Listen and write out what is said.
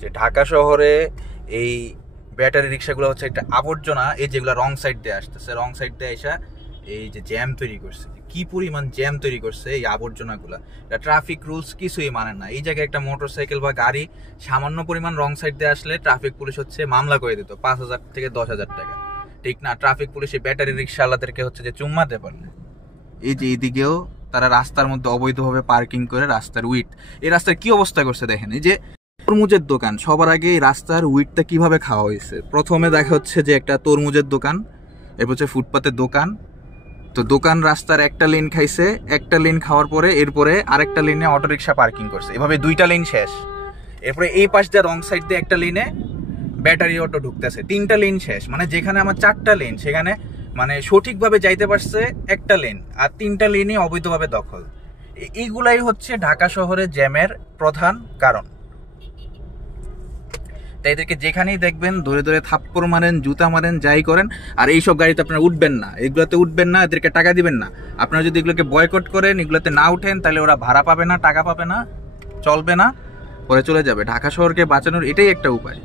যে ঢাকা শহরে এই ব্যাটারি রিক্সাগুলো হচ্ছে একটা আবর্জনা, এই যেগুলো রং সাইড দিয়ে আসতেছে, রং সাইড দিয়ে এসে এই যে জ্যাম তৈরি করছে, কি পরিমাণ জ্যাম তৈরি করছে এই আবর্জনাগুলা। ট্রাফিক রুলস কিছুই মানে না। এই জায়গায় একটা মোটরসাইকেল বা গাড়ি সামান্য পরিমাণ রং সাইড দিয়ে আসলে ট্রাফিক পুলিশ হচ্ছে মামলা করে দিত 5,000 থেকে 10,000 টাকা। ঠিক না? ট্রাফিক পুলিশ এই ব্যাটারি রিক্সাওয়ালাদেরকে হচ্ছে যে চুম্মাতে পারলে। এই যে এদিকেও তারা রাস্তার মধ্যে অবৈধভাবে পার্কিং করে রাস্তার উইথ, এই রাস্তার কি অবস্থা করছে দেখেন। এই যে তরমুজের দোকান, সবার আগে এই রাস্তার উইথটা কিভাবে খাওয়া হয়েছে। প্রথমে দেখা হচ্ছে যে একটা তরমুজের দোকান, এরপর হচ্ছে ফুটপাতের দোকান। তো দোকান রাস্তার একটা লেন খাইছে, একটা লেন খাওয়ার পরে এরপরে আরেকটা লেনে অটোরিকশা পার্কিং করছে, এভাবে দুইটা লেন শেষ। এরপরে এই পাশ দিয়ে রং সাইড দিয়ে একটা লেনে ব্যাটারি অটো ঢুকতেছে, তিনটা লেন শেষ। মানে যেখানে আমার 4টা লেন, সেখানে মানে সঠিকভাবে যাইতে পারছে একটা লেন, আর 3টা লেনই অবৈধভাবে দখল। এইগুলাই হচ্ছে ঢাকা শহরে জ্যামের প্রধান কারণ। তাই এদেরকে যেখানেই দেখবেন ধরে ধরে থাপ্পড় মারেন, জুতা মারেন, যাই করেন। আর এইসব গাড়িতে আপনারা উঠবেন না, এগুলোতে উঠবেন না, এদেরকে টাকা দিবেন না। আপনারা যদি এগুলোকে বয়কট করেন, এগুলোতে না উঠেন, তাহলে ওরা ভাড়া পাবে না, টাকা পাবে না, চলবে না, পরে চলে যাবে। ঢাকা শহরকে বাঁচানোর এটাই একটা উপায়।